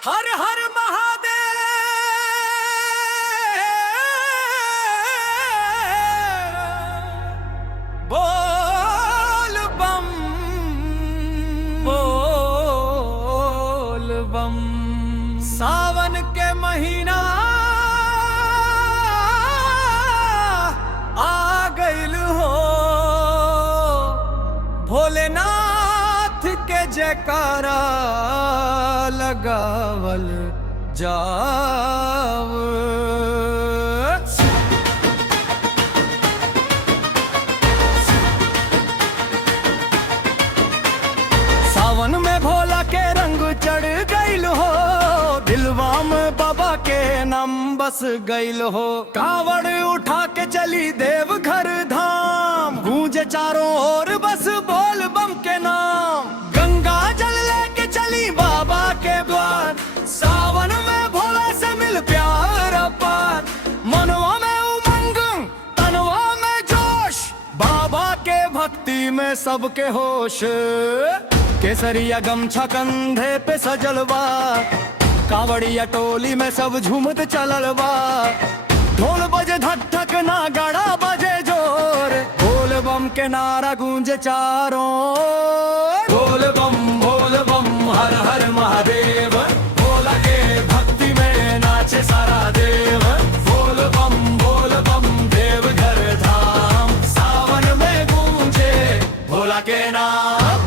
हर हर महादेव बोल बम बोल बम। सावन के महीना आ गइल हो, भोलेनाथ के जयकारा लगावल जाव। सावन में भोला के रंग चढ़ गइल हो, दिलवा में बाबा के नाम बस गइल हो। कावड़ उठा के चली देवघर धाम, गूंजे चारों ओर बस बोल बम के नाम। गंगा जल लेके चली बाबा के द्वार, सावन में भोला से मिल प्यार अपार। मनवा में उमंग तनवा में जोश, बाबा के भक्ति में सबके होश। केसरिया गमछा कंधे पे सजलवा, कावड़िया टोली में सब झूमत चललवा। ढोल बजे धक धक नागाड़ा बजे जोर, बोल बम के नारा गूंजे चारों। बोल बम हर हर महादेव, भोला के भक्ति में नाचे सारा देव। बोल बम देवघर धाम, सावन में गूंजे भोला के नाम।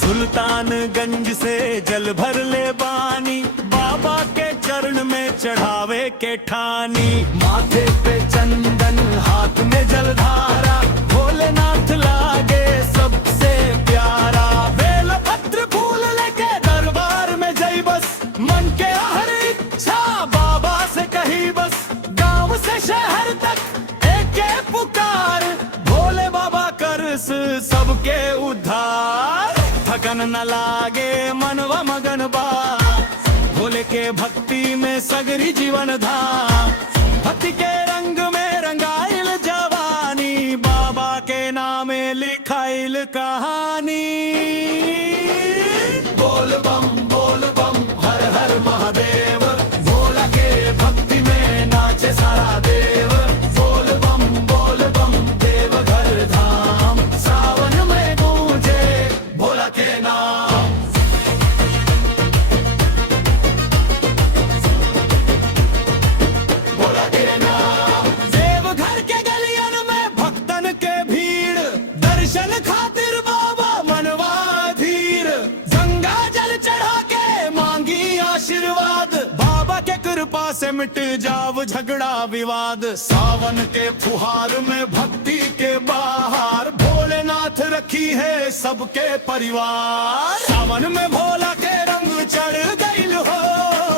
सुल्तानगंज से जल भर ले बानी, बाबा के चरण में चढ़ावे के ठानी। माथे पे चंदन हाथ में जलधारा, भोलेनाथ लागे सबसे प्यारा। बेल पत्र फूल लेके दरबार में जई बस, मन के हर इच्छा बाबा से कही बस। गांव से शहर तक एक पुकार, भोले बाबा कर सबके उद्धार। थकन न लागे मनवा मगन बा, भोले के भक्ति में सगरी जीवन धाम। भक्ति के रंग में रंगाइल जवानी, बाबा के नामे लिखाइल कहानी। बोल बम हर हर महादेव, भोला के भक्ति में नाचे सारा देव। बोल बम देवघर धाम, सावन में गूंजे भोला के नाम। भोला के नाम। देवघर के गलियन में भक्तन के भीड़, दर्शन खातिर बाबा मनवा धीर। गंगा जल चढ़ा के मांगी आशीर्वाद, बाबा के कृपा से मिट जाव झगड़ा विवाद। सावन के फुहार में भक्ति के बाहर, भोलेनाथ रखी है सबके परिवार। सावन में भोला के रंग चढ़ गइल हो,